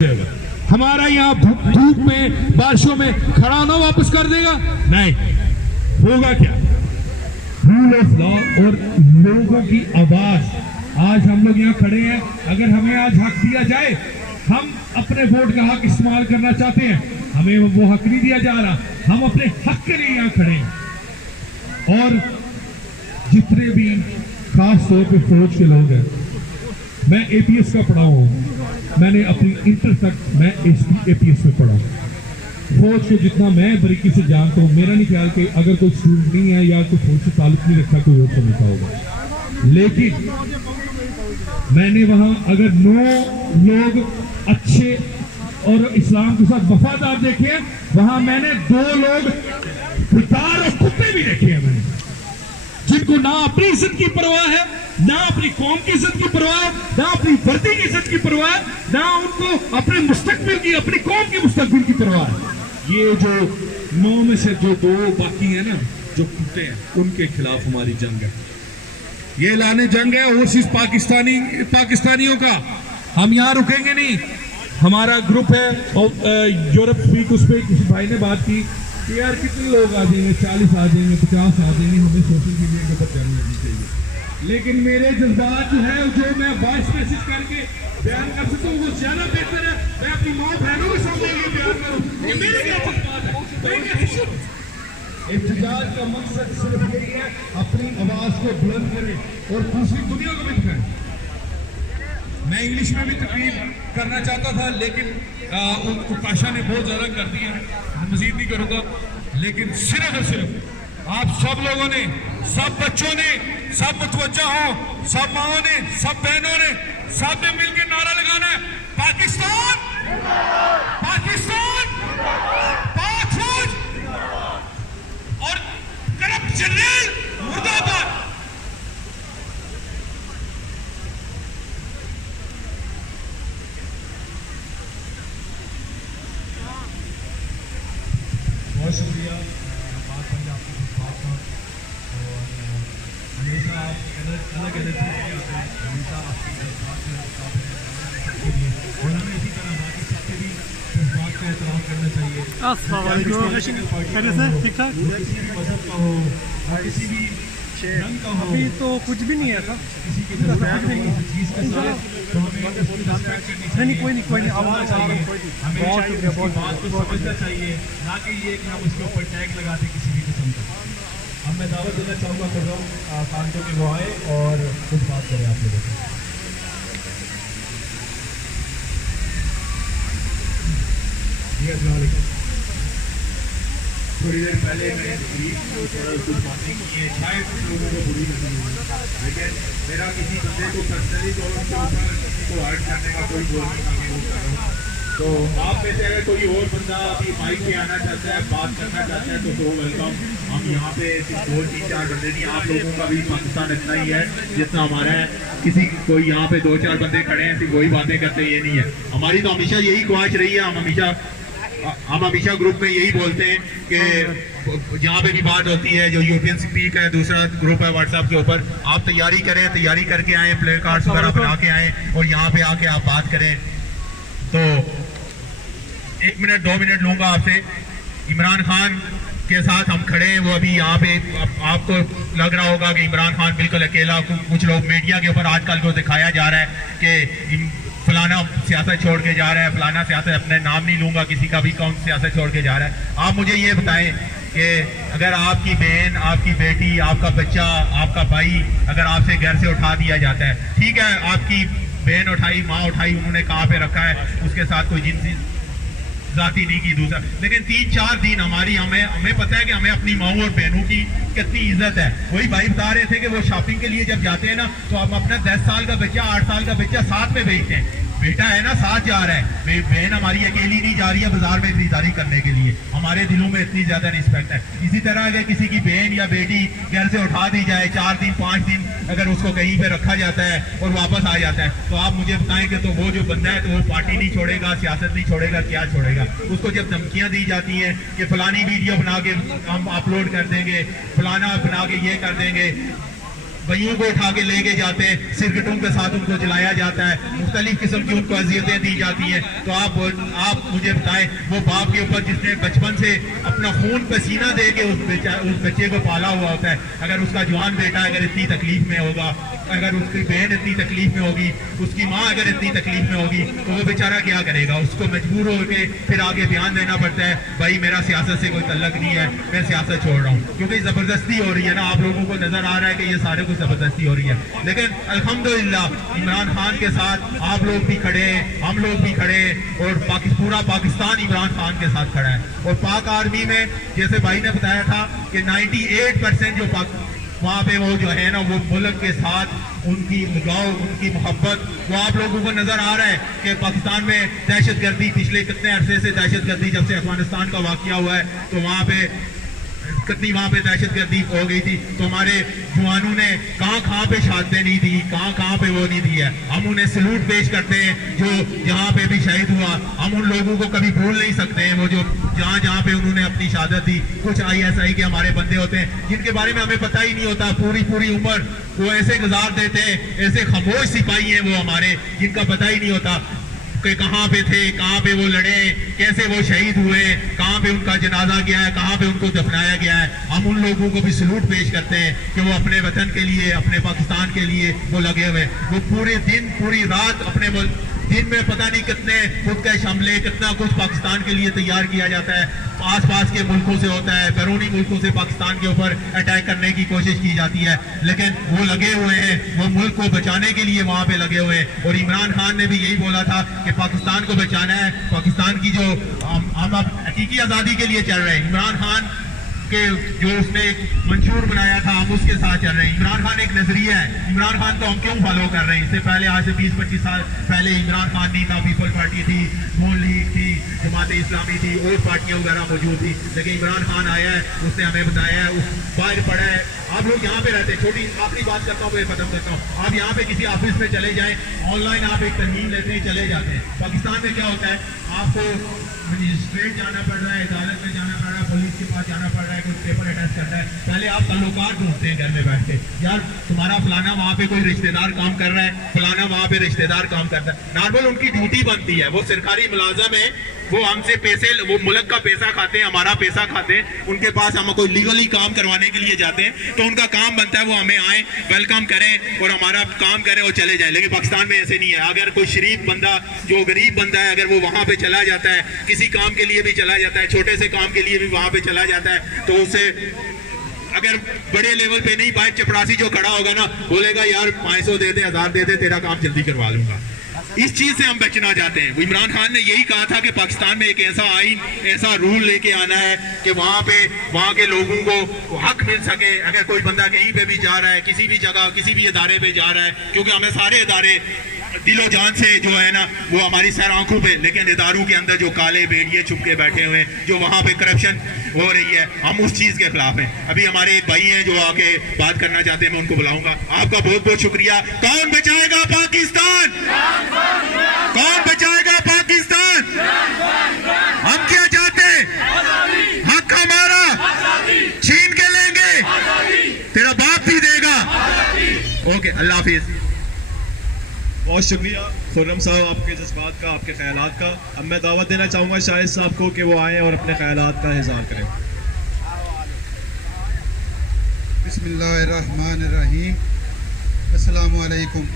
हमारा यहाँ धूप में बारिशों में खड़ा होना वापस कर देगा? नहीं होगा। क्या रूल ऑफ लॉ और लोगों की आवाज। आज हम लोग यहाँ खड़े हैं, अगर हमें आज हक दिया जाए, हम अपने वोट का हक इस्तेमाल करना चाहते हैं, हमें वो हक नहीं दिया जा रहा। हम अपने हक के लिए यहाँ खड़े हैं। और जितने भी खास तौर पे फौज के लोग हैं, मैं एपीएस का पढ़ा हूँ, मैंने अपनी इंटर तक मैं एपीएस में पढ़ा। फौज को जितना मैं बारीकी से जानता हूँ, मेरा नहीं ख्याल कि अगर कोई स्टूडेंट नहीं है या कोई फौज से ताल्लुक नहीं रखा कोई और समझता होगा। लेकिन मैंने वहां अगर 9 लोग अच्छे और इस्लाम के साथ वफादार देखे हैं, वहां मैंने 2 लोग खुदार और कुत्ते भी देखे हैं मैंने, जिनको ना अपनी इज्जत की परवाह है, ना अपनी कौम की इज्जत की परवाह है, ना अपनी वर्दी की इज्जत की परवाह है, ना उनको अपने मुस्तकबिल की, अपनी कौम की मुस्तकबिल की परवाह है। ये जो 9 में से जो 2 बाकी है ना, जो कुत्ते हैं, उनके खिलाफ हमारी जंग है। ये लाने जंग है ओवरसीज पाकिस्तानियों का। हम यहाँ रुकेंगे नहीं। हमारा ग्रुप है यूरोप वीक, उस पर किसी भाई ने बात की कि यार कितने लोग आ जाएंगे, 40 आ जाएंगे, 50 आ जाएंगे, हमें सोशल मीडिया के ऊपर जाने लगी चाहिए। लेकिन मेरे जज्बात जो है, जो मैं वॉइस मैसेज करके बयान कर सकता हूँ, वो ज्यादा बेहतर है। मैं अपनी माँ बहनों के सामने ये बयान करूँ, ये मेरे क्या जज्बात है। एहतजाज का मकसद सिर्फ यही है, अपनी आवाज को बुलंद करें और दूसरी दुनिया को भी दिखाएं। मैं इंग्लिश में भी तकरीर करना चाहता था, लेकिन उनको काशा ने बहुत ज्यादा कर दिया, मजीद नहीं करूंगा। लेकिन सिर्फ और सिर्फ आप सब लोगों ने, सब बच्चों ने, सब मुतवज्जा हो, सब माओ ने, सब बहनों ने, सब ने मिलकर नारा लगाना है, पाकिस्तान पाकिस्तान पाक फौज और करप्ट जनरल मुर्दाबाद। बहुत शुक्रिया। बात बन आपकी बात था, और हमेशा आप अलग चीज़ें आते हैं, हमेशा आपकी बात और हमें इसी तरह बाकी सबके भी इस बात का एहतराम करना चाहिए। ठीक ठाक, मजहब का हो, किसी भी रंग का हो, अभी तो कुछ भी नहीं है सर, किसी की चीज़ के साथ तो हमें कोई नहीं आवाज़ आ रहा है, हमें चाहिए बात को समझना चाहिए, ना कि ये कि हम उसके ऊपर टैग लगाते किसी भी किस्म का। अब मैं दावत देना चाहूँगा खुद कांटों के वो आए और कुछ बात करें आप लोगों से। थोड़ी देर पहले मैंने कुछ बातें की हैं, शायद कुछ लोगों को बुरी लगी हो, लेकिन मेरा किसी बंदे को पर्सनली तौर के ऊपर किसी को हर्ट करने का कोई गोल नहीं कर रहा हूँ। तो आप में से अगर कोई और बंदा अभी माइक पे आना चाहता है, बात करना चाहता है, तो वेलकम। हम यहाँ पे सिर्फ 2-3-4 बंदे नहीं, आप लोगों का भी पाकिस्तान इतना ही है जितना हमारा है। किसी कोई यहाँ पे 2-4 बंदे खड़े हैं सिर्फ वही बातें करते, ये नहीं है। हमारी तो हमेशा यही ख्वाहिश रही है, हम हमेशा ग्रुप में यही बोलते हैं कि जहाँ पे भी बात होती है, जो यूरोपियन स्पीक है, दूसरा ग्रुप है व्हाट्सएप के ऊपर, आप तैयारी करें, तैयारी करके आए, प्ले कार्ड्स वगैरह बना के आए और यहाँ पे आके आप बात करें। तो 1 मिनट 2 मिनट लूंगा आपसे। इमरान खान के साथ हम खड़े हैं, वो अभी यहाँ पे आपको लग रहा होगा कि इमरान खान बिल्कुल अकेला, कुछ लोग मीडिया के ऊपर आजकल को दिखाया जा रहा है कि फलाना सियासत छोड़ के जा रहा है, फलाना सियासत, अपने नाम नहीं लूंगा किसी का भी, कौन सियासत छोड़ के जा रहा है। आप मुझे ये बताएं कि अगर आपकी बहन, आपकी बेटी, आपका बच्चा, आपका भाई अगर आपसे घर से उठा दिया जाता है, ठीक है आपकी बहन उठाई, माँ उठाई, उन्होंने कहाँ पे रखा है, उसके साथ कोई जिनसी जाती नहीं की दूसरा, लेकिन 3-4 दिन हमें पता है कि हमें अपनी माँ और बहनों की कितनी इज्जत है। वही भाई बता रहे थे कि वो शॉपिंग के लिए जब जाते हैं ना, तो हम अपना 10 साल का बच्चा, 8 साल का बच्चा साथ में भेजते हैं। बेटा है ना, साथ जा रहा है, बहन हमारी अकेली नहीं जा रही है बाजार में खरीदारी करने के लिए। हमारे दिलों में इतनी ज्यादा रिस्पेक्ट है। इसी तरह अगर किसी की बहन या बेटी घर से उठा दी जाए, 4 दिन 5 दिन अगर उसको कहीं पे रखा जाता है और वापस आ जाता है, तो आप मुझे बताएं कि तो वो जो बंदा है, तो वो पार्टी नहीं छोड़ेगा, सियासत नहीं छोड़ेगा, क्या छोड़ेगा? उसको जब धमकियां दी जाती हैं कि फलानी वीडियो बना के हम अपलोड कर देंगे, फलाना बना के ये कर देंगे, बइयों को उठा के लेके जाते हैं, सिरकटों के साथ उनको जलाया जाता है, मुख्तलिफ किस्म की उनको अजियतें दी जाती हैं। तो आप मुझे बताएं, वो बाप के ऊपर जिसने बचपन से अपना खून पसीना दे के उस बच्चे को पाला हुआ होता है, अगर उसका जवान बेटा अगर इतनी तकलीफ में होगा, अगर उसकी बहन इतनी तकलीफ में होगी, उसकी माँ अगर इतनी तकलीफ में होगी, तो वो बेचारा क्या करेगा? उसको मजबूर होकर फिर आगे बयान देना पड़ता है, भाई मेरा सियासत से कोई तल्लक नहीं है, मैं सियासत छोड़ रहा हूँ, क्योंकि ज़बरदस्ती हो रही है ना। आप लोगों को नजर आ रहा है कि ये सारे कुछ ज़बरदस्ती हो रही है, लेकिन अल्हम्दुलिल्लाह इमरान खान के साथ आप लोग भी खड़े हैं, हम लोग भी खड़े हैं, और पूरा पाकिस्तान इमरान खान के साथ खड़ा है। और पाक आर्मी में जैसे भाई ने बताया था कि 98% जो वहाँ पे वो जो है ना, वो मुल्क के साथ उनकी लगाव, उनकी मोहब्बत, वो आप लोगों को नजर आ रहा है कि पाकिस्तान में दहशतगर्दी, पिछले कितने अरसे से दहशतगर्दी, जब से अफगानिस्तान का वाकया हुआ है, तो वहाँ पे कितनी वहाँ पे दहशतगर्दी हो गई थी। तो हमारे जवानों ने कहाँ पे शहादतें नहीं दी, कहाँ पे वो नहीं दी है। हम उन्हें सलूट पेश करते हैं जो जहाँ पे भी शहीद हुआ, हम उन लोगों को कभी भूल नहीं सकते हैं, वो जो जहाँ पे उन्होंने अपनी शहादत दी। कुछ ISI के हमारे बंदे होते हैं जिनके बारे में हमें पता ही नहीं होता, पूरी उम्र वो ऐसे गुजार देते हैं, ऐसे खामोश सिपाही हैं वो हमारे, जिनका पता ही नहीं होता कि कहाँ पे थे, कहाँ पे वो लड़े, कैसे वो शहीद हुए, कहाँ पे उनका जनाजा गया है, कहाँ पे उनको दफनाया गया है। हम उन लोगों को भी सलूट पेश करते हैं कि वो अपने वतन के लिए, अपने पाकिस्तान के लिए वो लगे हुए, वो पूरे दिन पूरी रात अपने दिन में पता नहीं कितने खुद के हमले, कितना कुछ पाकिस्तान के लिए तैयार किया जाता है, आसपास के मुल्कों से होता है, बैरूनी मुल्कों से पाकिस्तान के ऊपर अटैक करने की कोशिश की जाती है, लेकिन वो लगे हुए हैं, वो मुल्क को बचाने के लिए वहाँ पे लगे हुए हैं। और इमरान खान ने भी यही बोला था कि पाकिस्तान को बचाना है, पाकिस्तान की जो हम अब हकीकी आज़ादी के लिए चल रहे हैं। इमरान खान के जो उसने एक मंशूर बनाया था, हम उसके साथ चल रहे हैं। इमरान खान एक नजरिया है, इमरान खान को हम क्यों फॉलो कर रहे हैं? इससे पहले, आज से 20-25 साल पहले इमरान खान नहीं था, पीपल पार्टी थी, नून लीग थी, जमात इस्लामी थी, और पार्टियां वगैरह मौजूद थी, लेकिन इमरान खान आया है, उसने हमें बताया है, बाहर पड़ा है। आप लोग यहाँ पे रहते हैं, छोटी आखिरी बात करता हूँ, खत्म करता हूँ। आप यहाँ पे किसी ऑफिस में चले जाएं, ऑनलाइन आप एक तरमीम लेते हैं, चले जाते हैं। पाकिस्तान में क्या होता है, आपको मजिस्ट्रेट जाना पड़ रहा है, अदालत में जाना पड़ रहा है, पुलिस के पास जाना पड़ रहा है, कुछ पेपर अटैच करना है। पहले आप ताल्लुकात ढूंढते हैं घर में बैठ के, यार तुम्हारा फलाना वहाँ पे कोई रिश्तेदार काम कर रहा है, फलाना वहाँ पे रिश्तेदार काम करता है। नॉर्मल उनकी ड्यूटी बनती है, वो सरकारी मुलाजम है, वो हमसे पैसे, वो मुल्क का पैसा खाते हैं, हमारा पैसा खाते हैं, उनके पास हम कोई लीगली काम करवाने के लिए जाते हैं, तो उनका काम बनता है वो हमें आए, वेलकम करें और हमारा काम करें और चले जाएं। लेकिन पाकिस्तान में ऐसे नहीं है। अगर कोई शरीफ बंदा, जो गरीब बंदा है, अगर वो वहाँ पे चला जाता है, किसी काम के लिए भी चला जाता है, छोटे से काम के लिए भी वहाँ पे चला जाता है, तो उसे अगर बड़े लेवल पे नहीं, बाइक चपरासी जो खड़ा होगा ना, बोलेगा यार 500 दे दे, 1000 दे दे, तेरा काम जल्दी करवा लूंगा। इस चीज से हम बचना चाहते हैं। इमरान खान ने यही कहा था कि पाकिस्तान में एक ऐसा आइन, ऐसा रूल लेके आना है कि वहाँ के लोगों को हक मिल सके। अगर कोई बंदा कहीं पे भी जा रहा है, किसी भी जगह, किसी भी इदारे पे जा रहा है, क्योंकि हमें सारे इदारे दिलो जान से जो है ना, वो हमारी सर आंखों पे, लेकिन इदारों के अंदर जो काले भेड़िए छुप के बैठे हुए हैं, जो वहाँ पे करप्शन हो रही है, हम उस चीज के खिलाफ हैं। अभी हमारे एक भाई हैं जो आके बात करना चाहते हैं, मैं उनको बुलाऊंगा। आपका बहुत बहुत शुक्रिया। कौन बचाएगा पाकिस्तान? कौन बचाएगा पाकिस्तान? हम क्या चाहते हैं? हक हमारा छीन के लेंगे, तेरा बाप भी देगा। ओके, अल्लाह हाफिज। बहुत शुक्रिया खुर्रम साहब, आपके जज्बात का, आपके ख्यालात का। अब मैं दावत देना चाहूँगा शाहिद साहब को कि वो आएँ और अपने ख्यालात का इज़हार करें। बिस्मिल्लाहिर्रहमानिर्रहीम। अस्सलामु अलैकुम।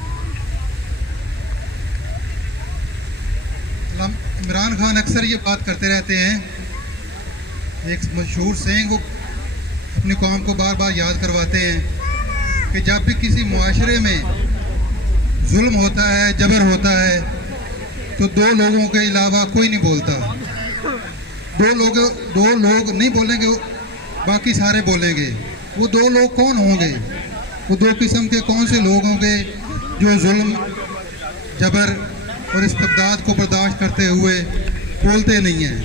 इमरान खान अक्सर ये बात करते रहते हैं, एक मशहूर सेइंग वो अपनी कौम को बार बार याद करवाते हैं कि जब भी किसी मुआशरे में जुल्म होता है, जबर होता है, तो दो लोगों के अलावा कोई नहीं बोलता। दो लोग नहीं बोलेंगे, बाकी सारे बोलेंगे। वो दो लोग कौन होंगे? वो दो किस्म के कौन से लोग होंगे जो जुल्म, जबर और इस्तिबदाद को बर्दाश्त करते हुए बोलते नहीं हैं?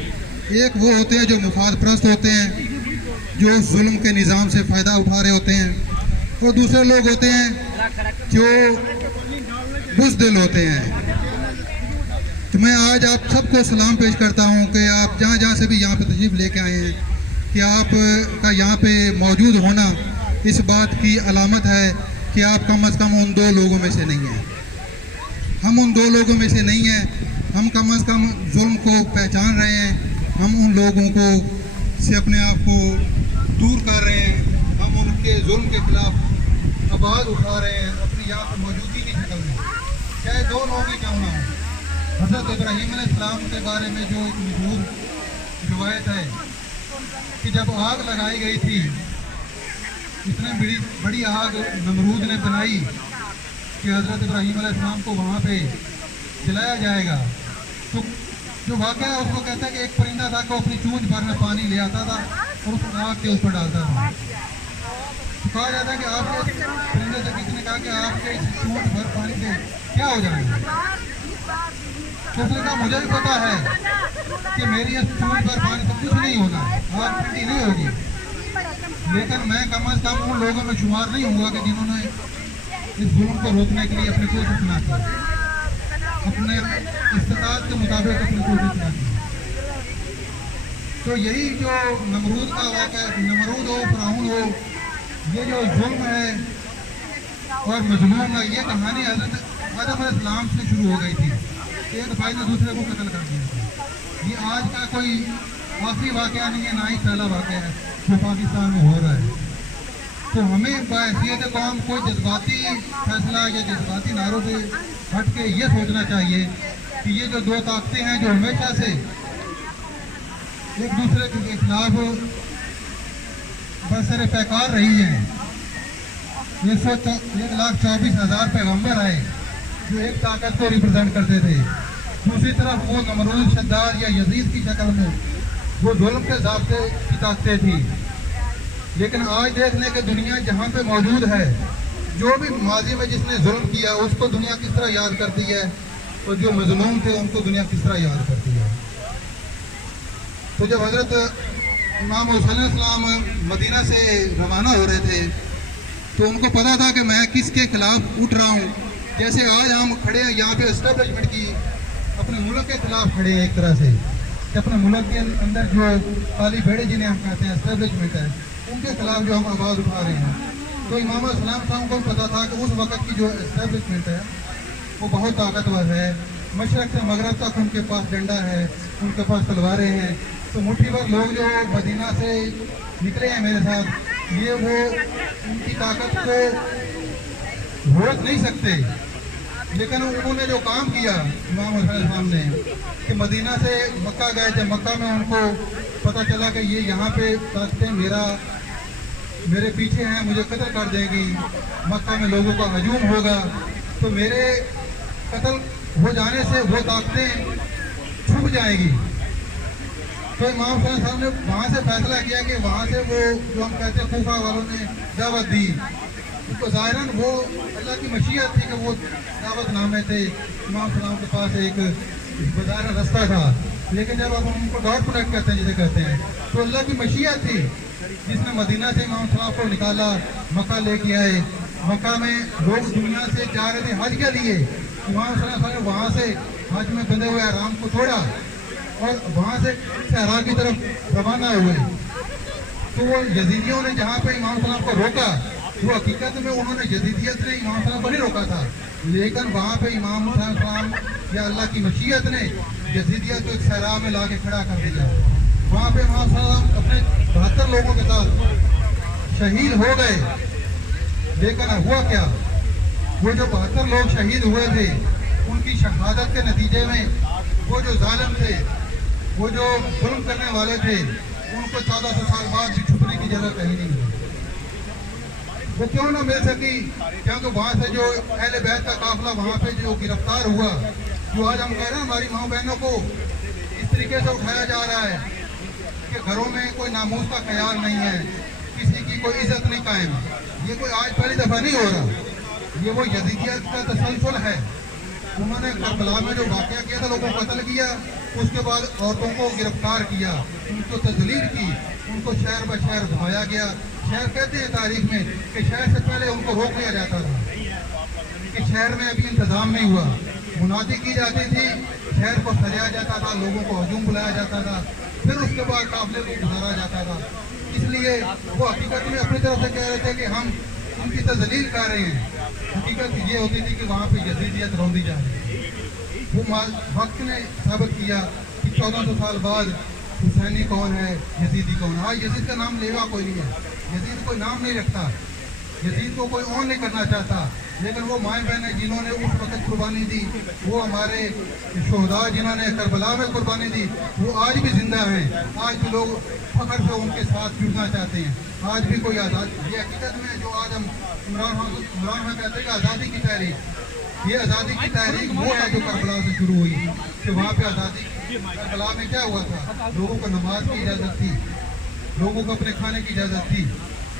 एक वो होते हैं जो मुफाद परस्त होते हैं, जो जुल्म के निज़ाम से फ़ायदा उठा रहे होते हैं, और दूसरे लोग होते हैं जो बुज़दिल होते हैं। तो मैं आज आप सबको सलाम पेश करता हूं कि आप जहां जहां से भी यहाँ पे तशरीफ़ लेके आए हैं, कि आप का यहाँ पे मौजूद होना इस बात की अलामत है कि कि आप कम अज़ कम उन 2 लोगों में से नहीं हैं। हम उन 2 लोगों में से नहीं हैं। हम कम अज़ कम जुल्म को पहचान रहे हैं। हम उन लोगों को से अपने आप को दूर कर रहे हैं। हम उनके जुल्म के खिलाफ आवाज़ उठा रहे हैं अपनी यहाँ पर मौजूदगी की शक्ल में, चाहे 2 लोग ही क्यों ना हो। हज़रत इब्राहीम अलैहिस्सलाम के बारे में जो एक मशहूर रिवायत है कि जब आग लगाई गई थी, इतनी बड़ी आग नमरूद ने बनाई कि हज़रत इब्राहीम अलैहिस्सलाम को वहाँ पे जलाया जाएगा, तो जो वाक़या है उसको कहता है कि एक परिंदा था कि अपनी चूंझ भर में पानी ले आता था और उस आग के उस पर डालता था। तो कहा जाता है कि आपके परिंदे से किसी ने कहा कि आपके चूंझ भर पानी से क्या हो जाएगा, तो उसने कहा मुझे भी पता है कि मेरी इस चूंझ भर पानी से कुछ नहीं होगा, आग ठंडी नहीं होगी, लेकिन मैं कम अज़ कम उन लोगों में शुमार नहीं हुआ कि जिन्होंने इस जुल्म को रोकने के लिए अपनी कोशिश ना की, अपने इस्तेताअत के मुताबिक अपनी कोशिश ना की। तो यही जो नमरूद का वाक़या, नमरूद हो, फ़िरौन हो, ये जो जुल्म है और मज़लूम है, ये कहानी हज़रत आदम अलैहिस्सलाम से शुरू हो गई थी। एक भाई ने दूसरे को कत्ल कर दिया था। ये आज का कोई आखिरी वाक़या नहीं है, ना ही पहला वाक़या है जो पाकिस्तान में हो रहा है। तो हमें बहैसियत कौम कोई जज्बाती फैसला या जज्बाती नारों से हट के ये सोचना चाहिए कि ये जो 2 ताकतें हैं जो हमेशा से एक दूसरे के खिलाफ बरसरे पैकार रही हैं। 1,24,000 पैगम्बर आए जो एक ताकत को रिप्रेजेंट करते थे। दूसरी तरफ वो नमरूद, शद्दाद या यजीद की शक्ल में वो जुल्म के ज़ाब्ते की ताकतें थी। लेकिन आज देख लें कि दुनिया जहाँ पे मौजूद है, जो भी माजी में जिसने जुल्म किया उसको दुनिया किस तरह याद करती है, और जो मज़लूम थे उनको दुनिया किस तरह याद करती है। तो जब हज़रत इमाम हुसैन अलैहिस्सलाम मदीना से रवाना हो रहे थे तो उनको पता था कि मैं किसके खिलाफ उठ रहा हूँ। जैसे आज हम खड़े हैं यहाँ पे एस्टेब्लिशमेंट की, अपने मुल्क के खिलाफ खड़े हैं एक तरह से, कि अपने मुल्क के अंदर जो काली भेड़े जिन्हें हम कहते हैं एस्टेब्लिशमेंट है, उनके खिलाफ जो हम आवाज़ उठा रहे हैं। तो इमाम अलैहिस्सलाम साहब को पता था कि उस वक़्त की जो एस्टेब्लिशमेंट है वो बहुत ताकतवर है, मशरक़ से मगरब तक उनके पास डंडा है, उनके पास तलवारें हैं। तो मुट्ठी भर लोग जो मदीना से निकले हैं मेरे साथ, ये वो उनकी ताकत को रोक नहीं सकते। लेकिन उन्होंने जो काम किया इमाम हुसैन ने कि मदीना से मक्का गए थे, मक्का में उनको पता चला कि ये यहाँ पे ताकतें मेरे पीछे हैं, मुझे कत्ल कर देगी, मक्का में लोगों का हजूम होगा, तो मेरे कत्ल हो जाने से वो ताकतें छुप जाएगी। तो इमाम हुसैन साहब ने वहाँ से फैसला किया कि वहाँ से वो जो हम कहते हैं कूफा वालों ने दावत दी, उसको ज़ाहिरन वो अल्लाह की मशीयत थी कि वो दावतनामे थे, इमाम सलाम के पास एक बाजार रास्ता था। लेकिन जब अब हम उनको डॉट प्रोडक्ट कहते हैं जिसे कहते हैं, तो अल्लाह की मशीयत थी जिसने मदीना से इमाम सलाम को निकाला, मक्का लेके आए। मक्का में लोग दुनिया से जा रहे थे हज के लिए, इमाम सलाम ने वहाँ से हज में बंधे हुए आराम को छोड़ा और वहाँ से सहरा की तरफ रवाना हुए। तो वो यजीदियों ने जहाँ पे इमाम सलाम को रोका, वो हकीकत में उन्होंने यजीदियत ने इमाम सलाम को नहीं रोका था, लेकिन वहाँ पे इमाम सलाम या अल्लाह की मशीयत ने यजीदियत को एक सहरा में ला के खड़ा कर दिया। वहाँ पे इमाम सलाम अपने 72 लोगों के साथ शहीद हो गए। लेकिन हुआ क्या, वो जो 72 लोग शहीद हुए थे, उनकी शहादत के नतीजे में वो जो जालिम थे, वो जो जुल्म करने वाले थे, उनको 1400 साल बाद भी छुपने की जगह कहीं नहीं मिली। वो क्यों ना मिल सकी, क्योंकि वहाँ से जो अहले बैत का काफिला वहाँ पे जो गिरफ्तार हुआ, जो आज हम कह रहे हैं हमारी माँ बहनों को इस तरीके से उठाया जा रहा है कि घरों में कोई नामूस का ख्याल नहीं है, किसी की कोई इज्जत नहीं कायम। ये कोई आज पहली दफ़ा नहीं हो रहा, ये वो यजीदियत का तसलसल है। उन्होंने करबला में जो वाक़या किया था, लोगों को कत्ल किया, उसके बाद औरतों को गिरफ्तार किया, उनको तजलील की, उनको शहर ब शहर घुमाया गया। शहर कहते हैं तारीख में कि शहर से पहले उनको रोक लिया जाता था कि शहर में अभी इंतज़ाम नहीं हुआ, मुनादी की जाती थी, शहर को सजाया जाता था, लोगों को हजूम बुलाया जाता था, फिर उसके बाद काफिले को गुजारा जाता था। इसलिए वो हकीकत में अपनी तरफ से कह रहे थे कि हम इनकी तजलील कर रहे हैं। हकीकत ये होती थी कि वहाँ पे यजीदियत रौंदी जा रही है। वो वक्त ने साबित किया कि 1400 साल बाद हुसैनी कौन है, यजीदी कौन है। आज यजीद का नाम लेवा कोई नहीं है, यजीद कोई नाम नहीं रखता, यजीद को कोई ऑन नहीं करना चाहता। लेकिन वो माएँ बहनें जिन्होंने उस वक्त कुर्बानी दी, वो हमारे शोहदा जिन्होंने करबला में कुर्बानी दी, वो आज भी जिंदा हैं। आज भी लोग फख्र से उनके साथ जुड़ना चाहते हैं। आज भी कोई आज़ाद, ये हकीकत में जो आज हम इमरान खान कहते हैं कि आज़ादी की तहरीक, ये आज़ादी की तहरीक वो है जो करबला से शुरू हुई। कि वहाँ पे आज़ादी, करबला में क्या हुआ था, लोगों को नमाज की इजाज़त थी, लोगों को अपने खाने की इजाज़त थी।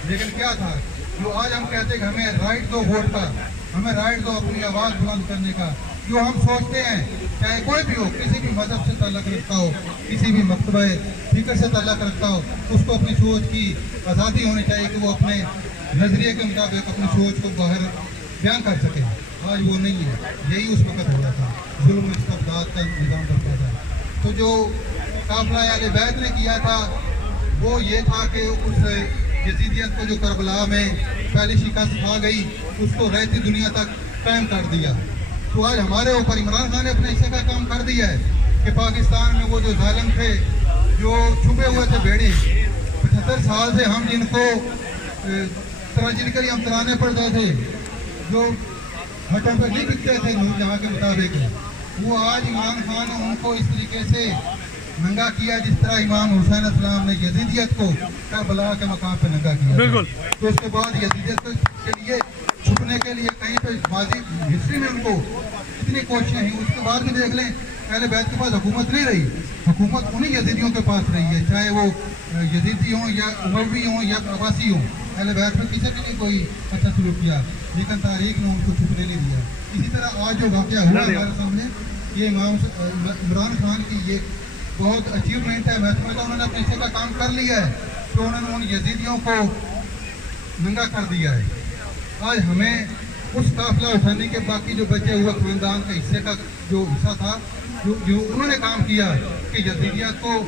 लेकिन क्या था जो आज हम कहते हैं कि हमें राइट दो वोट का, हमें राइट दो अपनी आवाज़ बुलंद करने का। जो हम सोचते हैं, चाहे कोई भी हो, किसी भी मजहब से ताल्लुक़ रखता हो, किसी भी मकतबा फिक्र से ताल्लुक़ रखता हो, उसको अपनी सोच की आज़ादी होनी चाहिए कि वो अपने नज़रिए के मुताबिक अपनी सोच को बाहर बयान कर सके। आज वो नहीं है, यही उस वक़्त हो रहा था, जुल्म इस्तिबदाद का निज़ाम करता था। तो जो काफ़िला अहले बैत ने किया था वो ये था कि उस यजीदियत को जो करबला में पहली शिकस्त खा गई, उसको रहती दुनिया तक कायम कर दिया। तो आज हमारे ऊपर इमरान खान ने अपने हिस्से का काम कर दिया है कि पाकिस्तान में वो जो जालिम थे, जो छुपे हुए थे भेड़े, 75 साल से हम जिनको जिनके लिए हम तराने पड़ते थे, जो हटों पर नहीं बिकते थे जहाँ के मुताबिक, वो आज इमरान खान ने उनको इस तरीके से नंगा किया जिस तरह इमाम हुसैन अस्सलाम ने यजीदियत को करबला के मकाम पे नंगा किया। बिल्कुल। तो उसके बाद यजीदियत के लिए छुपने के लिए कहीं पे माजी हिस्ट्री में उनको इतनी कोशिशें हुई, उसके बाद भी देख लें अहले बैत के पास हुकूमत नहीं रही, हुकूमत उन्हीं यजीदियों के पास रही है, चाहे वो यजीदी हों या उमवी हों या अब्बासी हों। अहले बैत में किसी भी नहीं कोई अच्छा सलूक किया, लेकिन तारीख ने उनको छुपने नहीं दिया। इसी तरह आज जो वाक़या हुआ हमारे सामने, ये इमरान खान की ये बहुत अचीवमेंट है। मैं समझता हूँ उन्होंने अपने हिस्से का काम कर लिया है, तो उन्होंने उन यजीदियों को नंगा कर दिया है। आज हमें उस काफिला उठाने के बाकी जो बचे हुए खानदान के हिस्से का जो हिस्सा था, जो उन्होंने काम किया कि यजीदियत को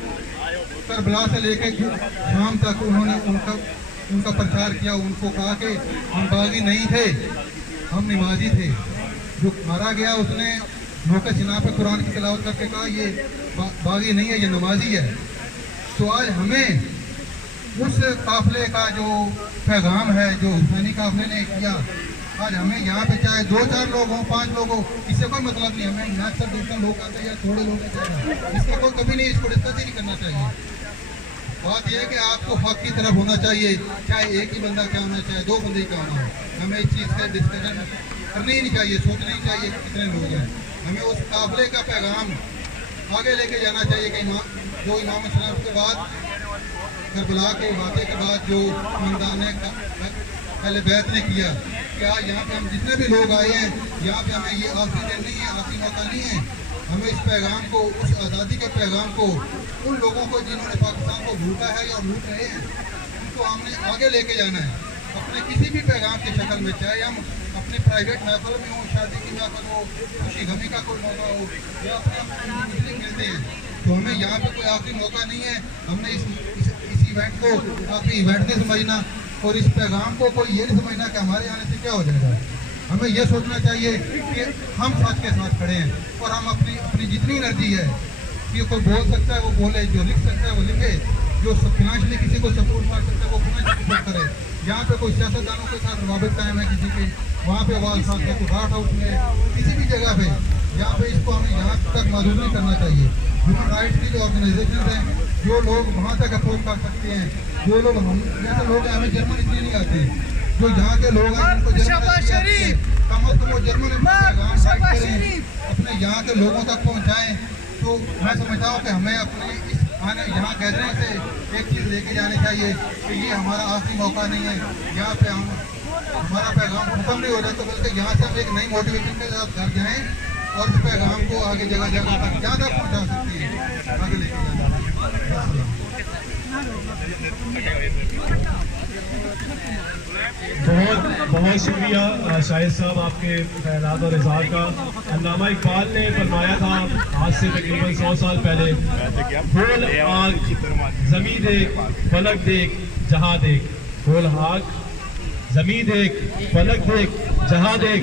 करबला से लेके शाम तक उन्होंने उनका प्रचार किया। उनको कहा कि हम बागी नहीं थे, हम नमाजी थे। जो मारा गया उसने मौके सिना पे कुरान की तिलावत करके कहा ये बागी नहीं है, ये नमाजी है। तो आज हमें उस काफिले का जो पैगाम है जो हुसैनी काफिले ने किया, आज हमें यहाँ पे चाहे 2-4 लोग हों, 5 लोग हों, इससे कोई मतलब नहीं। हमें ना सब 2 लोग आते हैं या थोड़े लोग आते हैं, इसका कोई कभी नहीं, इसको डिस्कस ही नहीं करना चाहिए। बात यह है कि आपको हक की तरफ होना चाहिए, चाहे एक ही बंदा क्या होना चाहिए, 2 बंदे क्या होना हो। हमें इस चीज़ से डिस्कशन करनी ही नहीं चाहिए, सोचना ही चाहिए कितने लोग हैं। हमें उस काफिले का पैगाम आगे लेके जाना चाहिए कि जो इमाम इस्लाम के बाद करबला के वाक़े के बाद जो खानदान अहले बैत ने किया कि आज यहाँ पे हम जितने भी लोग आए हैं, यहाँ पे हमें ये आखिरी दिन नहीं है, आखिरी मौका नहीं है। हमें इस पैगाम को, उस आज़ादी के पैगाम को उन लोगों को जिन्होंने पाकिस्तान को लूटा है या लूट रहे हैं, उनको हमने आगे लेके जाना है अपने किसी भी पैगाम की शक्ल में। चाहे हम अपने प्राइवेट महफिल में हो, शादी की महफिल हो, खुशी गमी का कोई मौका हो, या अपने मुस्लिम मिलते हैं, तो हमें यहाँ पे कोई आखिरी मौका नहीं है। हमने इस इवेंट को आखिरी इवेंट नहीं समझना और इस पैगाम को कोई ये नहीं समझना कि हमारे आने से क्या हो जाएगा। हमें ये सोचना चाहिए कि हम सच के साथ खड़े हैं और हम अपनी जितनी एनर्जी है कि कोई बोल सकता है वो बोले, जो लिख सकता है वो लिखे, जो फिनेंशियली किसी को सपोर्ट कर सकता है वो फिनेंशियली सपोर्ट करे। जहाँ पे कोई सियासतदानों के साथ रवाबित कायम है किसी के, वहाँ पे आवाज़ साथ है, राट हाउस में, किसी भी जगह पे, यहाँ पे इसको हमें यहाँ तक महसूस नहीं करना चाहिए। ह्यूमन राइट्स की जो ऑर्गेनाइजेशन हैं, जो लोग वहाँ तक अप्रोच कर सकते हैं, जो लोग हम जैसे लोग हमें जर्मन इसलिए नहीं आते, जो यहाँ के लोग हैं जिनको जर्मन कम अज कम वो जर्मन करें, अपने यहाँ के लोगों तक पहुँचाएँ। तो मैं समझता हूँ कि हमें अपने इस यहाँ गैदरिंग से एक चीज़ लेके जानी चाहिए कि ये हमारा आखिरी मौका नहीं है। यहाँ पे हम हमारा पैगाम खत्म नहीं हो जाए, तो बल्कि यहाँ से हम एक नई मोटिवेशन के साथ घर जाएँ और इस पैगाम को आगे जगह जगह तक ज़्यादा पहुँचा सकती है, आगे लेके जाना। बहुत बहुत शुक्रिया शाहिद साहब आपके ख्यालात और इज़हार का। अल्लामा इकबाल ने फरमाया था आज से तकरीबन 100 साल पहले, बोल आग ज़मीं देख, फलक देख, जहाँ देख, बोल आग जमीन देख, फलक देख, जहां देख,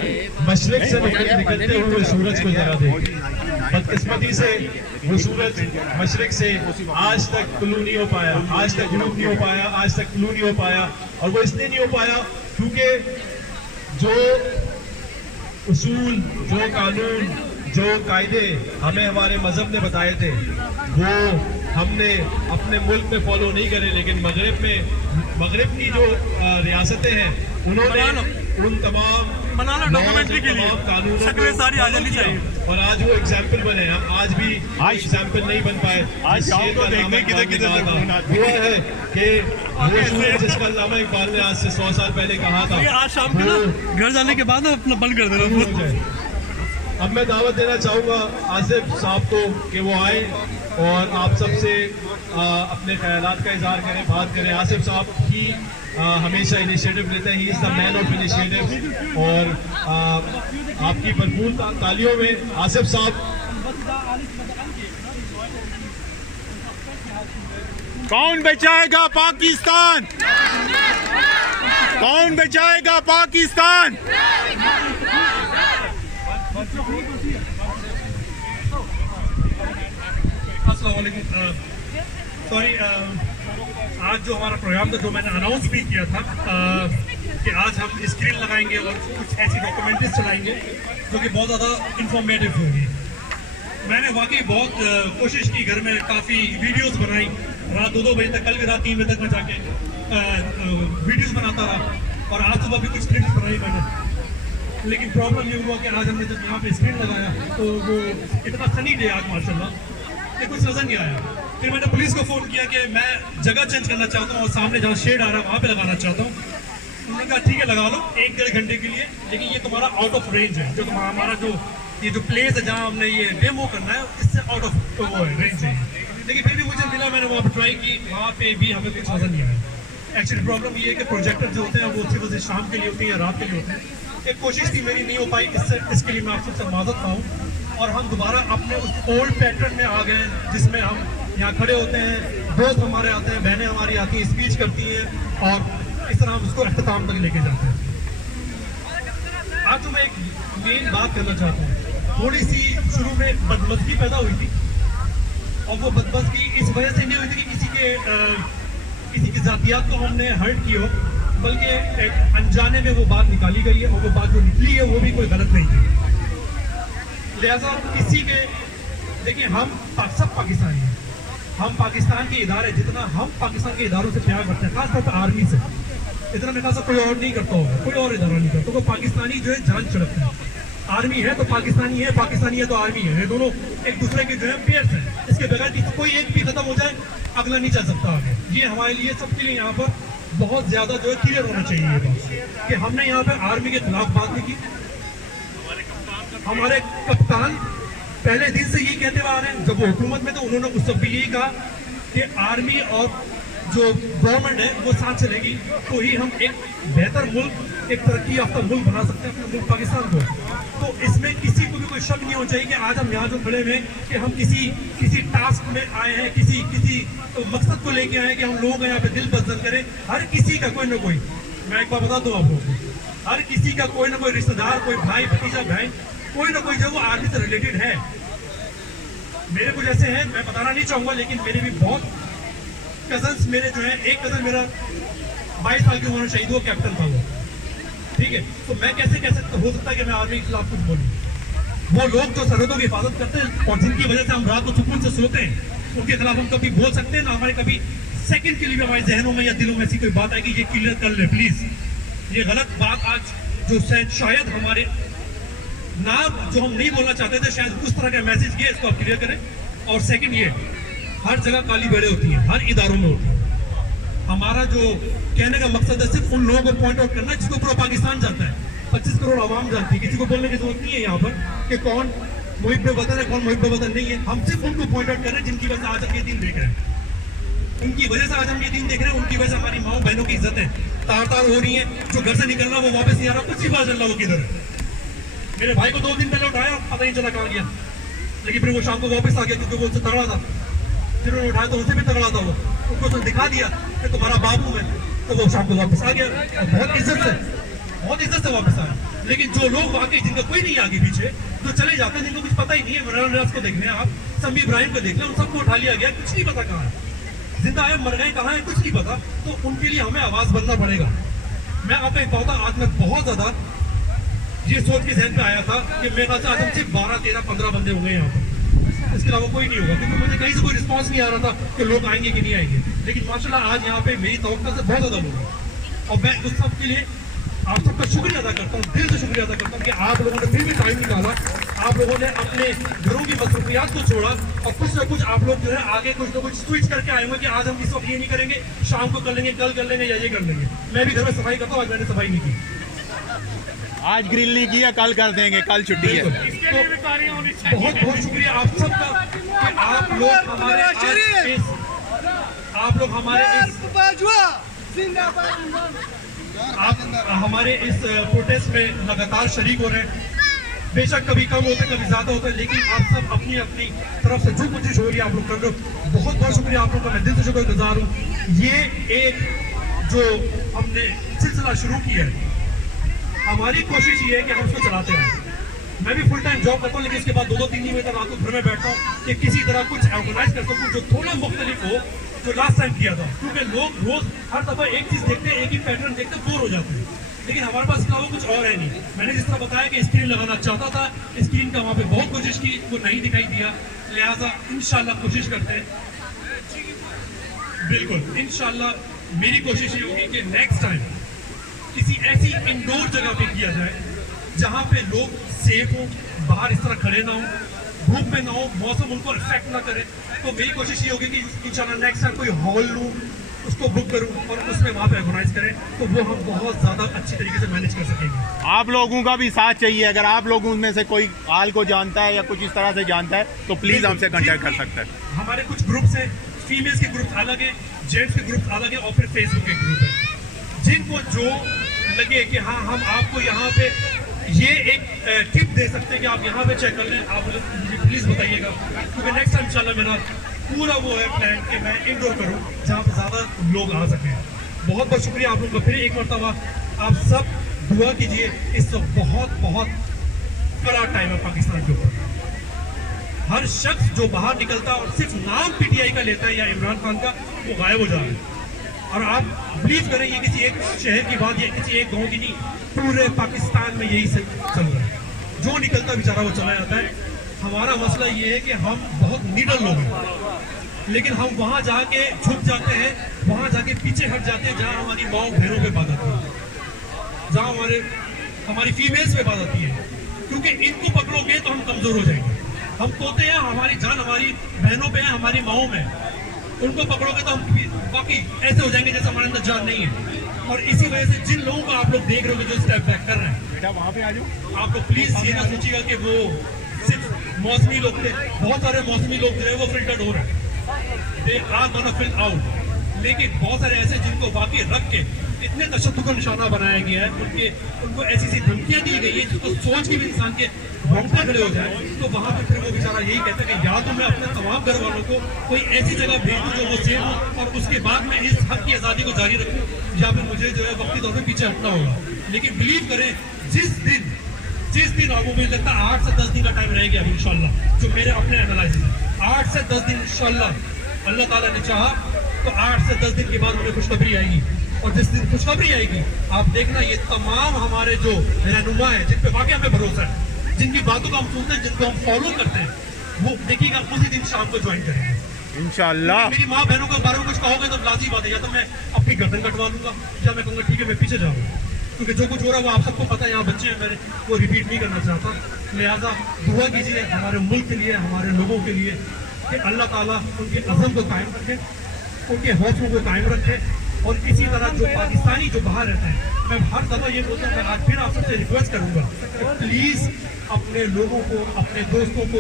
मशरिक से निकलते हुए सूरज को जरा देख। बदकिस्मती से वो सूरज मशरिक से आज तक तुलू नहीं हो पाया, आज तक गुरूब नहीं हो पाया, आज तक तुलू नहीं हो पाया। और वो इसलिए नहीं हो पाया क्योंकि जो उसूल, जो कानून, जो कायदे हमें हमारे मजहब ने बताए थे वो हमने अपने मुल्क में फॉलो नहीं करे, लेकिन मगरिब की जो रियासतें हैं उन्होंने उन तमाम डॉक्यूमेंट्री के लिए कानूनों शक्लें सारी आ जानी चाहिए। और आज वो एग्जाम्पल बने। हम आज भी एग्जाम्पल नहीं बन पाए। आज गाँव को देखने किधर हुआ है कि वो सूरज जिसका अल्लामा इकबाल ने आज से 100 साल पहले कहा था, आज शाम को ना घर जाने के बाद अपना बंद कर देना। अब मैं दावत देना चाहूँगा आसिफ साहब को कि वो आए और आप सबसे अपने ख्यालात का इजहार करें, बात करें। आसिफ साहब ही हमेशा इनिशिएटिव लेते हैं, he is the man of initiative. और आपकी भरपूर तालियों में आसिफ साहब। कौन बचाएगा पाकिस्तान? कौन बचाएगा पाकिस्तान? सॉरी, आज जो हमारा प्रोग्राम था, जो मैंने अनाउंस भी किया था कि आज हम स्क्रीन लगाएंगे और कुछ ऐसी डॉक्यूमेंट्रीज चलाएंगे जो कि बहुत ज़्यादा इंफॉर्मेटिव होगी। मैंने वाकई बहुत कोशिश की, घर में काफ़ी वीडियोस बनाई, रात 2-2 बजे तक, कल भी रात 3 बजे तक मैं जाके वीडियोस बनाता रहा और आज सुबह भी कुछ क्लिप्स बनाई मैंने। लेकिन प्रॉब्लम ये हुआ कि आज हमने जब यहाँ पे स्क्रीन लगाया तो वो इतना सनी डे आज माशाल्लाह कि कुछ नज़र नहीं आया। फिर मैंने पुलिस को फ़ोन किया कि मैं जगह चेंज करना चाहता हूँ और सामने जहाँ शेड आ रहा है वहाँ पे लगाना चाहता हूँ। उन्होंने कहा ठीक है लगा लो 1-1.5 घंटे के लिए, लेकिन ये तुम्हारा आउट ऑफ रेंज है। जो तुम्हारा हमारा जो प्लेस है जहाँ हमने ये डेमो करना है इससे आउट ऑफ वो है, रेंज है। लेकिन फिर भी मुझे मिला, मैंने वहाँ पर ट्राई की, वहाँ पे भी हमें कुछ नज़र नहीं आया। एक्चुअली प्रॉब्लम ये है कि प्रोजेक्टर जो होते हैं वो सिर्फ शाम के लिए होते हैं या रात के लिए होते हैं। एक कोशिश थी मेरी, नहीं हो पाई, इसके लिए मैं आप सबसे माजरत पाऊँ। और हम दोबारा अपने उस ओल्ड पैटर्न में आ गए जिसमें हम यहाँ खड़े होते हैं, दोस्त हमारे आते हैं, बहनें हमारी आती हैं, स्पीच करती हैं और इस तरह हम उसको अख्ताम तक लेके जाते हैं। आज तो मैं एक मेन बात करना चाहता हूँ। थोड़ी सी शुरू में बदमज़गी पैदा हुई थी और वो बदमज़गी इस वजह से नहीं हुई थी कि किसी की ज़ातियात को हमने हर्ट की हो, बल्कि एक अनजाने में वो बात निकाली गई है और वो बात जो निकली है वो भी कोई गलत नहीं थी। लिहाजा किसी के, देखिए हम सब पाकिस्तानी हैं, हम पाकिस्तान के इदारे, जितना हम पाकिस्तान के इदारों से प्यार करते हैं, खासतौर पर आर्मी से, इतना मेरे ख्याल से कोई और नहीं करता होगा, कोई और इदारा नहीं करता। तो पाकिस्तानी जो है जान चढ़कता है। आर्मी है तो पाकिस्तानी है, पाकिस्तानी है तो आर्मी है, ये दोनों एक दूसरे के जो है पेयर्स हैं। इसके बगैर कोई एक भी खत्म हो जाए अगला नहीं चल सकता आगे। ये हमारे लिए, सबके लिए यहाँ पर बहुत ज्यादा जो है क्लियर होना चाहिए ये बात कि हमने यहाँ पर आर्मी के खिलाफ बात नहीं की। हमारे कप्तान पहले दिन से यही कहते हुए आ रहे हैं, जब वो हुकूमत में थे उन्होंने उस सब भी यही कहा कि आर्मी और जो गवर्नमेंट है वो साथ चलेगी तो ही हम एक बेहतर मुल्क, एक तरक्की याफ्ता मुल्क बना सकते हैं अपने मुल्क पाकिस्तान को। तो इसमें किसी को भी कोई शक नहीं होना चाहिए कि आज हम यहाँ जो खड़े हुए कि हम किसी टास्क में आए हैं, किसी तो मकसद को लेके आए हैं कि हम लोग यहाँ पे दिल बदल करें। हर किसी का कोई ना कोई, मैं एक बार बता दूँ आप लोगों को, हर किसी का कोई ना कोई रिश्तेदार, कोई भाई भतीजा बहन, कोई ना कोई जो वो आर्मी से रिलेटेड है। मेरे कुछ ऐसे हैं, मैं बताना नहीं चाहूँगा, लेकिन मेरे भी बहुत कजन्स मेरे जो है, एक कजन मेरा 22 साल की उम्र में शहीद हुआ, कैप्टन था वो, ठीक है। तो मैं कैसे हो सकता है कि मैं आर्मी के खिलाफ कुछ बोलूँ? वो लोग जो सरहदों की हिफाजत करते हैं और जिनकी वजह से हम रात को सुकून से सोते हैं, उनके खिलाफ हम कभी बोल सकते हैं ना? हमारे कभी सेकंड के लिए भी हमारे जहनों में या दिलों में ऐसी कोई बात है कि ये क्लियर कर ले प्लीज। ये गलत बात आज जो शायद हमारे ना, जो हम नहीं बोलना चाहते थे, शायद उस तरह का मैसेज ये, इसको आप क्लियर करें। और सेकंड ये, हर जगह काली बेड़े होती हैं, हर इदारों में होती है। हमारा जो कहने का मकसद है सिर्फ उन लोगों को पॉइंट आउट करना जिसको पूरा पाकिस्तान जानता है, 25 करोड़ आवाम जानती है। किसी को बोलने की जरूरत नहीं है यहाँ पर कि कौन मुहिब वतन है, कौन मुहिब वतन नहीं है। हम सिर्फ उनको पॉइंट आउट कर रहे हैं जिनकी वजह से आज हम ये दिन देख रहे हैं, उनकी वजह से आज हम ये दिन देख रहे हैं, उनकी वजह से हमारी माओ बहनों की इज्जत है तार तार हो रही है। जो घर से निकल रहा वो वापस नहीं आ रहा, कुछ ही पता चल रहा वो किधर है। मेरे भाई को 2 दिन पहले उठाया, पता नहीं चला कहाँ गया, लेकिन फिर वो शाम को वापस आ गया क्योंकि वो उससे तगड़ा था। फिर उन्होंने उठाया तो उसे भी तगड़ा था वो, उनको तो दिखा दिया कि तुम्हारा बाबू है, तो वो शाम को वापस आ गया और बहुत इज्जत से वापस आया। लेकिन जो लोग वाकई जिनका कोई नहीं आगे पीछे, जो चले जाते हैं, जिनको कुछ पता ही नहीं है, इमरान रियाज को देख लें आप, समी इब्राहिम को देख लें, उन सबको उठा लिया गया, कुछ नहीं पता कहाँ है, जिंदा है मर गए कहाँ है कुछ नहीं पता। तो उनके लिए हमें आवाज बनना पड़ेगा। मैं आपको एक बात, आज मैं बहुत ज्यादा ये सोच के जहन पे आया था कि मेरे ख्याल से आज हम सिर्फ 12, 13, 15 बंदे होंगे यहाँ पर, इसके अलावा कोई नहीं होगा, क्योंकि मुझे कहीं से कोई रिस्पांस नहीं आ रहा था कि लोग आएंगे कि नहीं आएंगे। लेकिन माशाल्लाह आज यहाँ पे मेरी तवक्को से बहुत ज्यादा लोग हैं और मैं उस सब के लिए आप सबका शुक्रिया अदा करता हूँ, दिल से शुक्रिया अदा करता हूँ कि आप लोगों ने फिर भी टाइम निकाला, आप लोगों ने अपने घरों की मसरूफियात को छोड़ा और कुछ ना कुछ आप लोग जो है आगे कुछ ना कुछ स्विच करके आए होंगे कि आज हम इस वक्त ये नहीं करेंगे, शाम को कर लेंगे, कल कर लेंगे या ये कर लेंगे। मैं भी घर में सफाई करता हूँ, आज मैंने सफाई नहीं की, आज ग्रिल नहीं किया, कल कर देंगे, कल छुट्टी है। तो बहुत बहुत शुक्रिया आप सबका कि आप लोग हमारे इस प्रोटेस्ट में लगातार शरीक हो रहे हैं। बेशक कभी कम होते कभी ज्यादा होते हैं, लेकिन आप सब अपनी अपनी तरफ से जो कोशिश हो रही है आप लोग कर रहे हो। बहुत बहुत शुक्रिया आप लोग का, मैं दिल से शुक्रगुजार हूँ। ये एक जो हमने सिलसिला शुरू किया है, हमारी कोशिश ये है कि हम उसको चलाते रहें। मैं भी फुल टाइम जॉब करता हूँ, लेकिन इसके बाद 2-3 दिन तक रात को घर में बैठता हूँ कि किसी तरह कुछ ऑर्गेनाइज कर सकूँ जो थोड़ा मुख्तलिफ हो जो लास्ट टाइम किया था। क्योंकि लोग रोज हर दफा एक चीज देखते हैं, एक ही पैटर्न देखते हैं, बोर हो जाते हैं। लेकिन हमारे पास इसके अलावा कुछ और है नहीं। मैंने जिस तरह बताया कि स्क्रीन लगाना चाहता था, स्क्रीन का वहाँ पे बहुत कोशिश की, वो नहीं दिखाई दिया, लिहाजा इंशाल्लाह कोशिश करते हैं। बिल्कुल इंशाल्लाह मेरी कोशिश ये होगी कि नेक्स्ट टाइम किसी ऐसी इंडोर जगह पे किया जाए जहाँ पे लोग सेफ हो, बाहर इस तरह खड़े ना हो, धूप में ना हो, मौसम उनको इफेक्ट ना करे। तो मेरी कोशिश ये होगी कि इंशाल्लाह नेक्स्ट टाइम कोई हॉल लूँ, उसको बुक करूँ और उसमें वहाँ पे ऑर्गेनाइज करें, तो वो हम बहुत ज़्यादा अच्छी तरीके से मैनेज कर सकेंगे। आप लोगों का भी साथ चाहिए। अगर आप लोगों में से कोई हाल को जानता है या कुछ इस तरह से जानता है तो प्लीज़ हमसे कांटेक्ट कर सकते हैं। हमारे कुछ ग्रुप्स हैं, फीमेल्स के ग्रुप अलग है, जेंट्स के ग्रुप अलग है और फिर फेसबुक के ग्रुप है। जिनको जो लगे कि हाँ हम आपको यहाँ पे ये एक टिप दे सकते हैं कि आप यहाँ पे चेक कर लें, आप मुझे प्लीज़ बताइएगा, क्योंकि नेक्स्ट टाइम इंशाल्लाह मेरा पूरा वो है प्लान कि मैं इंडोर करूँ जहाँ पे ज़्यादा लोग आ सकें। बहुत बहुत शुक्रिया आप लोगों का फिर एक मरतबा। आप सब दुआ कीजिए, इस वक्त बहुत बहुत कड़ा टाइम है पाकिस्तान के ऊपर। हर शख्स जो बाहर निकलता है और सिर्फ नाम पीटीआई का लेता है या इमरान खान का, वो गायब हो जा रहा है। और आप बिलीव करें ये किसी एक शहर की बात या किसी एक गांव की नहीं, पूरे पाकिस्तान में यही चल रहा है। जो निकलता बेचारा वो चला जाता है। हमारा मसला ये है कि हम बहुत नीडर लोग हैं, लेकिन हम वहाँ जाके झुक जाते हैं, वहाँ जाके पीछे हट जाते हैं जहाँ हमारी माओ बहनों पे बात आती है, जहाँ हमारी फीमेल्स पे बात आती है। क्योंकि इनको पकड़ोगे तो हम कमजोर हो जाएंगे। हम तोते हैं, हमारी जान हमारी बहनों पे है, हमारी माओ में। उनको पकड़ोगे तो हम बाकी ऐसे हो जाएंगे जैसे हमारे अंदर जान नहीं है। और इसी वजह से जिन लोगों को आप लोग देख रहे हो जो स्टेप बैक कर रहे हैं, बेटा वहाँ पे आ जाओ। आप लोग प्लीज ये ना सोचिएगा कि वो सिर्फ मौसमी लोग थे। बहुत सारे मौसमी लोग जो है वो फिल्टर्ड हो रहे हैं, they are gonna fill out. लेकिन बहुत सारे ऐसे जिनको वाकई रख के इतने तशद्दुद का निशाना बनाया गया है, उनको ऐसी ऐसी धमकियां दी गई है जिसको सोच के भी इंसान के रोंगटे खड़े हो जाए। तो वहाँ पे फिर वो बेचारा यही कहता है कि या तो मैं अपने तमाम घर वालों को कोई ऐसी जगह भेज दूँ जो वो सेफ हो और उसके बाद मैं इस हक की आज़ादी को जारी रखूँ, या फिर मुझे जो है वक्ती तौर पर पीछे हटना होगा। लेकिन बिलीव करें, जिस दिन आपको मुझे लगता है 8 से 10 दिन का टाइम रहेगा अभी इंशाल्लाह, जो मेरे अपने एनालिसिस है 8 से 10 दिन इंशाल्लाह अल्लाह ताला ने चाहा तो 8 से 10 दिन के बाद उन्हें खुशखबरी आएगी। और जिस दिन खुशखबरी आएगी आप देखना ये तमाम हमारे जो रहनुमा है जिन पे वाकई हमें भरोसा है, जिनकी बातों को हम सुनते हैं, जिनको हम फॉलो करते हैं, वो देखिएगा उसी दिन शाम को ज्वाइन करेंगे इंशाल्लाह। मेरी माँ बहनों के बारे में कुछ कहोगे तो लाजी बात है, या तो मैं अपनी गर्दन कटवा लूंगा या मैं कहूँगा ठीक है मैं पीछे जाऊँगा, क्योंकि जो कुछ हो रहा है वो आप सबको पता है। यहाँ बच्चे हैं मेरे, वो रिपीट नहीं करना चाहता। लिहाजा दुआ कीजिए हमारे मुल्क के लिए, हमारे लोगों के लिए कि अल्लाह ताला उनके अज़म को कायम रखे, उनके हौसलों को कायम रखे। और इसी तरह जो पाकिस्तानी जो बाहर रहते हैं, मैं हर दफ़ा ये बोलता हूँ, मैं आज फिर आप सबसे रिक्वेस्ट करूँगा कि प्लीज़ अपने लोगों को, अपने दोस्तों को,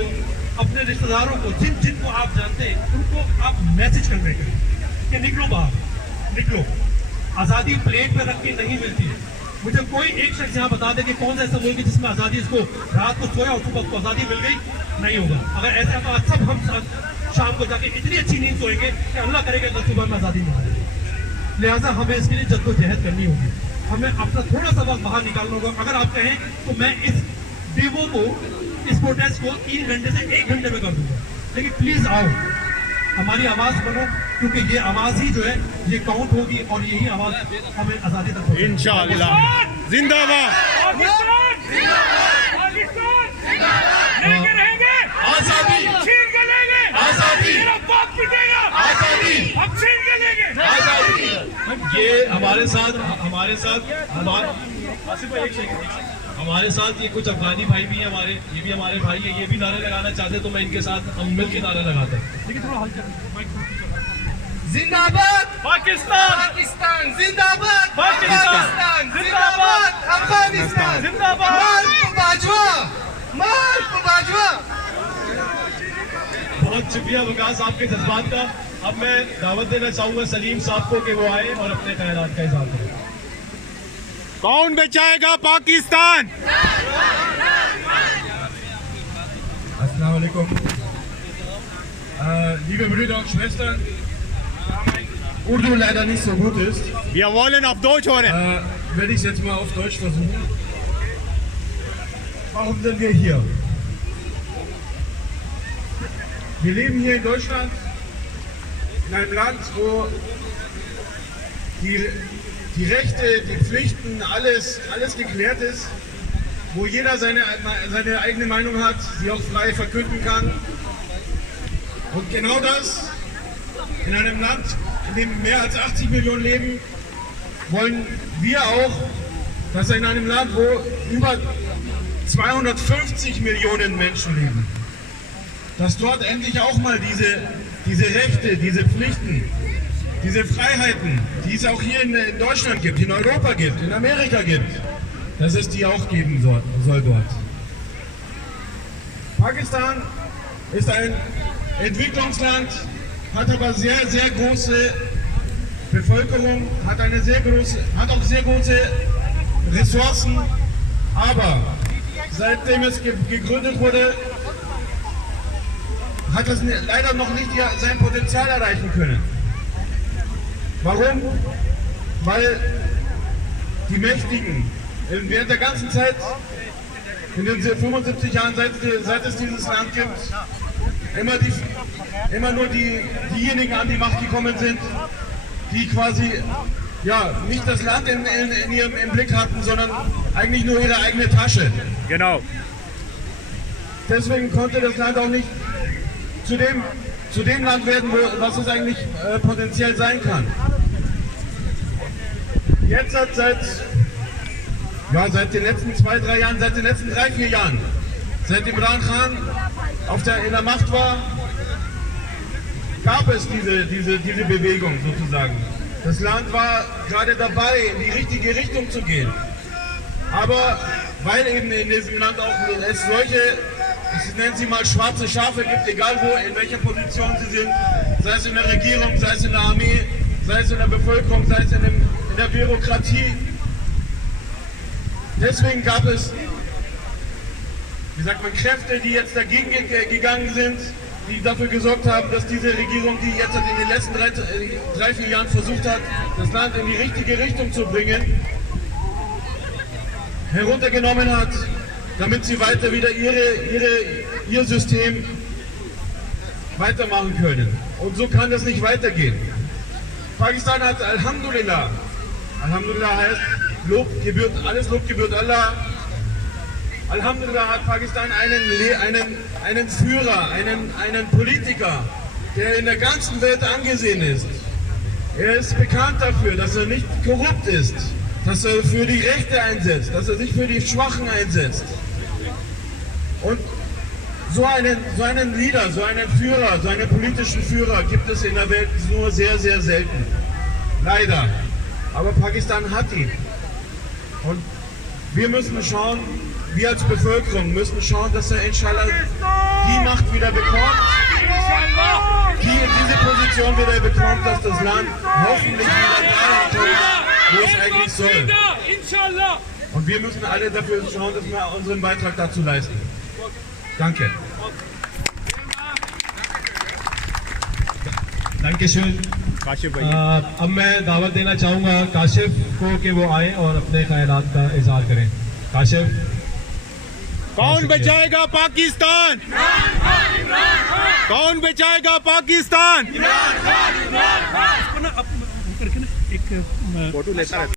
अपने रिश्तेदारों को, जिनको आप जानते हैं उनको आप मैसेज कन्वे करें कि निकलो बाहर, निकलो। आज़ादी प्लेट पर रख के नहीं मिलती है। मुझे कोई एक शख्स यहाँ बता दे कि कौन सा ऐसा मुल्क है जिसमें आज़ादी, इसको रात को सोया और सुबह को आज़ादी मिल गई, नहीं होगा। अगर ऐसा है तो आज सब हम शाम को जाके इतनी अच्छी नींद सोएंगे कि अल्लाह करेगा कल सुबह में आज़ादी मिल जाए। लिहाजा हमें इसके लिए जद्दोजहद करनी होगी, हमें अपना थोड़ा सा वक्त बाहर निकालना होगा। अगर आप कहें तो मैं इस डेमो को, इस प्रोटेस्ट को 3 घंटे से 1 घंटे में कर दूंगा, लेकिन प्लीज आओ, हमारी आवाज बनो, क्योंकि ये आवाज ही जो है ये काउंट होगी और यही आवाज हमें आजादी तक पहुंचाएगी। इंशाअल्लाह। जिंदाबाद। आजादी, आजादी, आजादी, आजादी। ये हमारे साथ ये कुछ अफगानी भाई भी हैं हमारे, ये भी हमारे भाई हैं, ये भी नारे लगाना चाहते हैं, तो मैं इनके साथ हम मिलकर नारा लगाते हैं। जिंदाबाद पाकिस्तान, पाकिस्तान जिंदाबाद, पाकिस्तान जिंदाबाद, अफगानिस्तान जिंदाबाद, मार्क बाजवा, मार्क बाजवा। बहुत शुक्रिया वकास आपके जज्बात का। अब मैं दावत देना चाहूंगा सलीम साहब को कि वो आए और अपने ख्यालात का इजहार करें। कौन बचाएगा Pakistan? Assalamu alaikum. Liebe Brüder und Schwestern, Urdu leider nicht so gut ist, Wir wollen auf Deutsch hören. werde ich es jetzt mal auf Deutsch versuchen. warum sind wir hier? Wir leben hier in Deutschland, in einem Land, wo die Rechte, die Pflichten, alles geklärt ist, wo jeder seine eigene Meinung hat, sie auch frei verkünden kann. Und genau das in einem Land, in dem mehr als 80 Millionen leben, wollen wir auch, dass in einem Land, wo über 250 Millionen Menschen leben, dass dort endlich auch mal diese Rechte, diese Pflichten, diese Freiheiten, die es auch hier in Deutschland gibt, in Europa gibt, in Amerika gibt, dass es die auch geben soll dort. Pakistan ist ein Entwicklungsland, hat aber sehr, sehr große Bevölkerung, hat auch sehr große Ressourcen, aber seitdem es gegründet wurde, hat es leider noch nicht sein Potenzial erreichen können. Warum? Weil die Mächtigen während der ganzen Zeit, in den 75 Jahren, seit es dieses Land gibt, immer nur diejenigen an die Macht gekommen sind, die quasi nicht das Land im Blick hatten, sondern eigentlich nur ihre eigene Tasche. Genau. Deswegen konnte das Land auch nicht zu dem Land werden, was es eigentlich potenziell sein kann. Jetzt hat seit den letzten 2-3 Jahren, seit den letzten 3-4 Jahren, seit Imran Khan in der Macht war, gab es diese Bewegung sozusagen. Das Land war gerade dabei, in die richtige Richtung zu gehen. Aber weil eben in diesem Land auch es solche, ich nenne sie mal schwarze Schafe gibt, egal wo, in welcher Position sie sind, sei es in der Regierung, sei es in der Armee, sei es in der Bevölkerung, sei es in der Bürokratie. Deswegen gab es, Kräfte, die jetzt dagegen gegangen sind, die dafür gesorgt haben, dass diese Regierung, die jetzt in den letzten 3-4 Jahren versucht hat, das Land in die richtige Richtung zu bringen, heruntergenommen hat, damit sie weiter wieder ihr System weitermachen können. Und so kann das nicht weitergehen. Pakistan hat Alhamdulillah, Alhamdulillah heißt, alles Lob gebührt Allah. Alhamdulillah hat Pakistan einen Führer, einen Politiker, der in der ganzen Welt angesehen ist. Er ist bekannt dafür, dass er nicht korrupt ist, dass er für die Rechte einsetzt, dass er sich für die Schwachen einsetzt. Und so einen Leader, so einen Führer, so einen politischen Führer gibt es in der Welt nur sehr, sehr selten. Leider. Aber Pakistan hat ihn. Und wir müssen schauen, wir als Bevölkerung müssen schauen, dass er inshallah die Macht wieder bekommt, diese Position wieder bekommt, dass das Land hoffentlich wieder dahin kommt, wo es eigentlich soll. Und wir müssen alle dafür schauen, dass wir unseren Beitrag dazu leisten. Danke. Dankeschön. Kashif भाई। अब मैं दावत देना चाहूंगा काशिफ को कि वो आए और अपने ख्यालात का इजहार करें। काशिफ। कौन बचाएगा पाकिस्तान? कौन बचाएगा पाकिस्तान? इसको ना अब करके ना एक फोटो लेता रहता